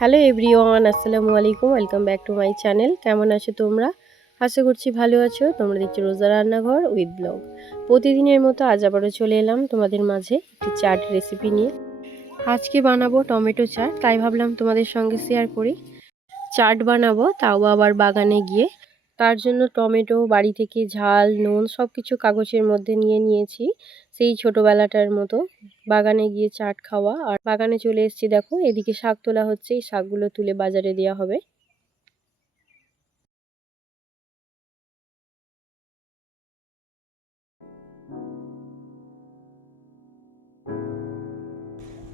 Hello everyone, আসসালামু আলাইকুম, welcome back to my channel. কেমন আছো তোমরা? আশা করছি ভালো আছো। তোমরা দেখছ রোজা রান্নাঘর উইথ ব্লগ। প্রতিদিনের মতো আজ আবারও চলে এলাম তোমাদের মাঝে একটি চাট রেসিপি নিয়ে। আজকে বানাবো টমেটো চাট, তাই ভাবলাম তোমাদের সঙ্গে শেয়ার করি। চাট বানাবো, তাও আবার বাগানে গিয়ে। তার জন্য টমেটো, বাড়ি থেকে ঝাল, নুন সব কিছু কাগজের মধ্যে নিয়ে নিয়েছি। সেই ছোটোবেলাটার মতো। বাগানে গিয়ে চাট খাওয়া আর বাগানে চলে এসেছি দেখো, এদিকে শাক তোলা হচ্ছে, এই শাকগুলো তুলে বাজারে দেওয়া হবে।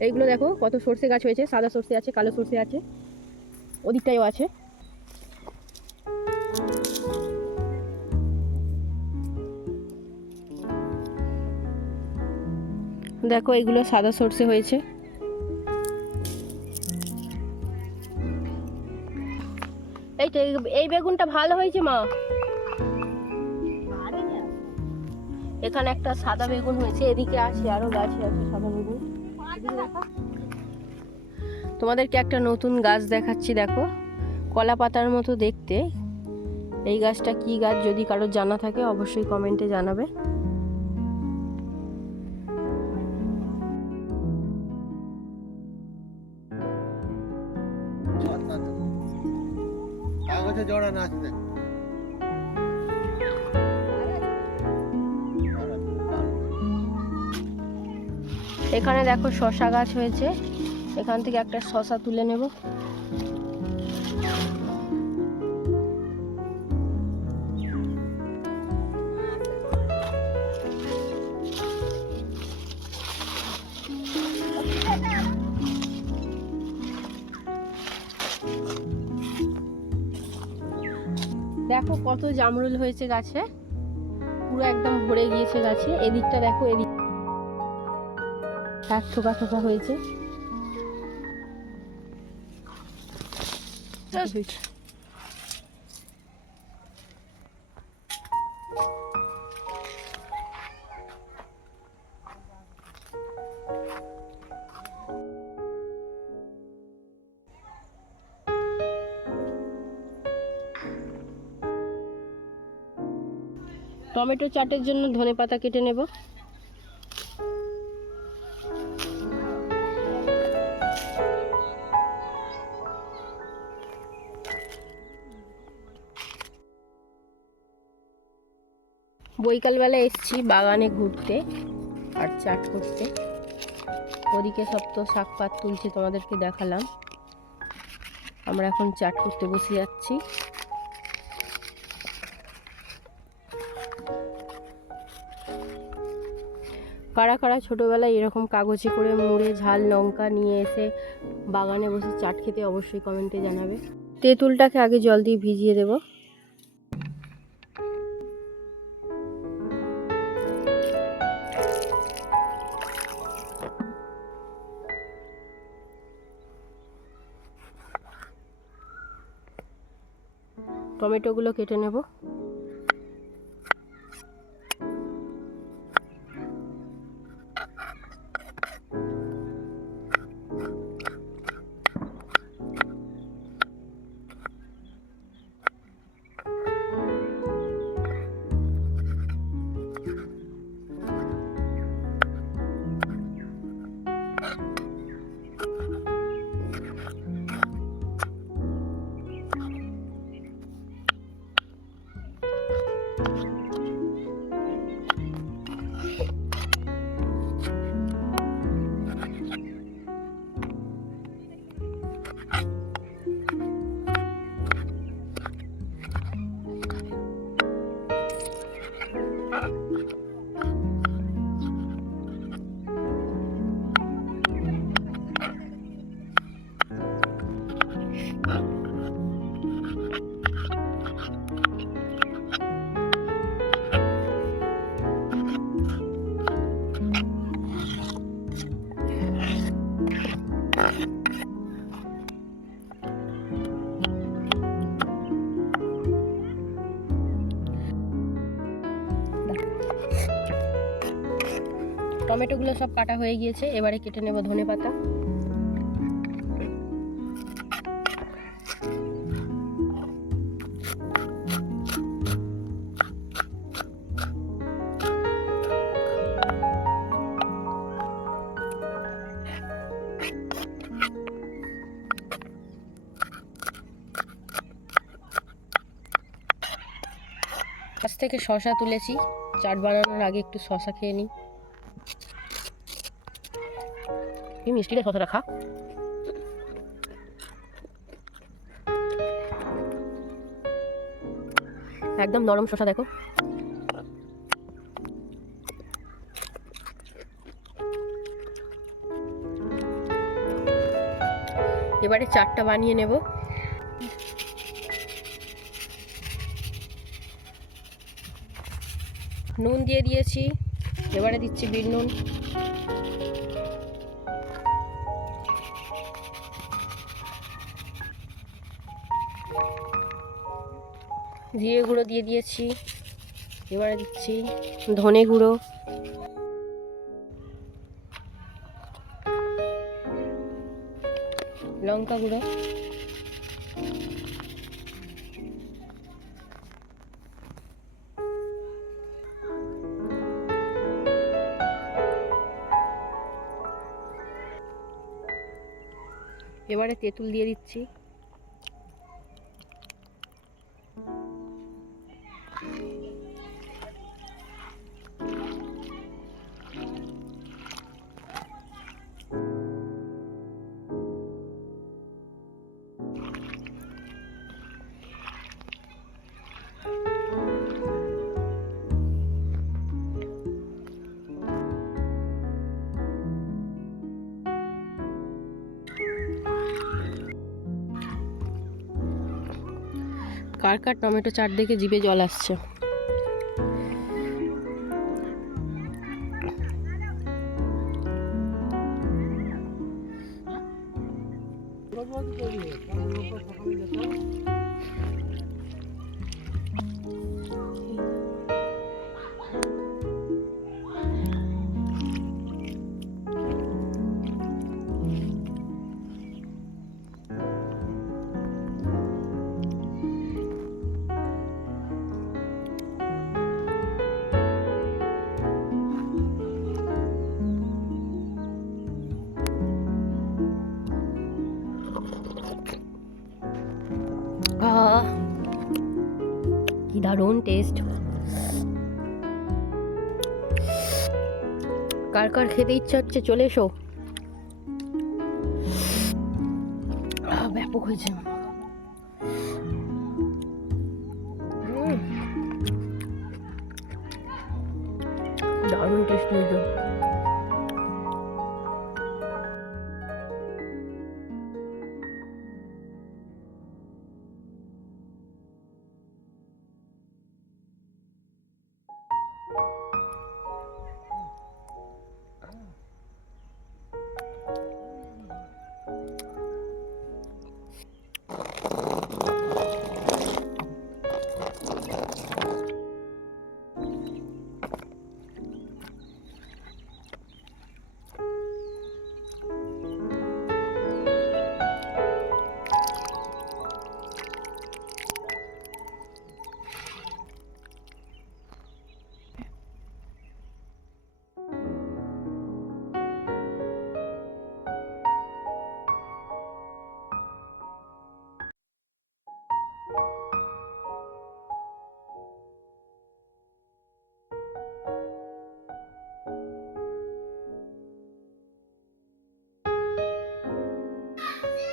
এইগুলো দেখো, কত সর্ষে গাছ হয়েছে, সাদা সর্ষে আছে, কালো সর্ষে আছে ওদিকটাইও আছে। দেখো, এগুলো সাদা সর্ষে হয়েছে। এই তো, এই- বেগুনটা ভালো হয়েছে মা। এখানে একটা সাদা বেগুন হয়েছে, এদিকে আছে, আরও গাছে আছে সাদা বেগুন। তোমাদেরকে একটা নতুন গাছ দেখাচ্ছি, দেখো। কলা পাতার মতো দেখতে। এই গাছটা কি গাছ, যদি কারোর জানা থাকে, অবশ্যই কমেন্টে জানাবে। কাগজে জড়া নাচ এখানে দেখো শশা গাছ হয়েছে। এখান থেকে একটা শশা তুলে নেব। দেখো কত জামরুল হয়েছে গাছে। পুরো একদম ভরে গিয়েছে গাছে। এদিকটা দেখো, এদিক এক থোকা থোকা হয়েছে। টমেটো চাটের জন্য ধনে পাতা কেটে নেব। বৈকালবেলা এসছি বাগানে ঘুরতে আর চাট করতে। ওদিকে সব তো শাক পাত তুলছে তোমাদেরকে দেখালাম। আমরা এখন চাট করতে বসে যাচ্ছি। কারা কারা ছোটোবেলায় এরকম কাগজে করে মুড়ে, ঝাল, লঙ্কা নিয়ে এসে বাগানে বসে চাট খেতে অবশ্যই কমেন্টে জানাবে। তেঁতুলটাকে আগে জল দিয়ে ভিজিয়ে দেব। টমেটোগুলো কেটে নেব। টমেটোগুলো সব কাটা হয়ে গিয়েছে, এবারে কেটে নেব ধনে পাতা। গাছ থেকে শশা তুলেছি, চাট বানানোর আগে একটু শশা খেয়ে নিই। এই মিষ্টিটা শশাটা খা একদম নরম শশা দেখো। এবারে চারটা বানিয়ে নেব। নুন দিয়ে দিয়েছি। এবারে দিচ্ছি বিট নুন। জিরে গুঁড়ো দিয়ে দিয়েছি। এবারে দিচ্ছি ধনে গুঁড়ো। লঙ্কা গুঁড়ো। এবারে তেঁতুল দিয়ে দিচ্ছি। কার আর টমেটো চাট দেখে জিভে জল আসছে। দারুণ টেস্ট কার কার খেতে ইচ্ছা হচ্ছে চলে এসো। ব্যাপক হয়েছে।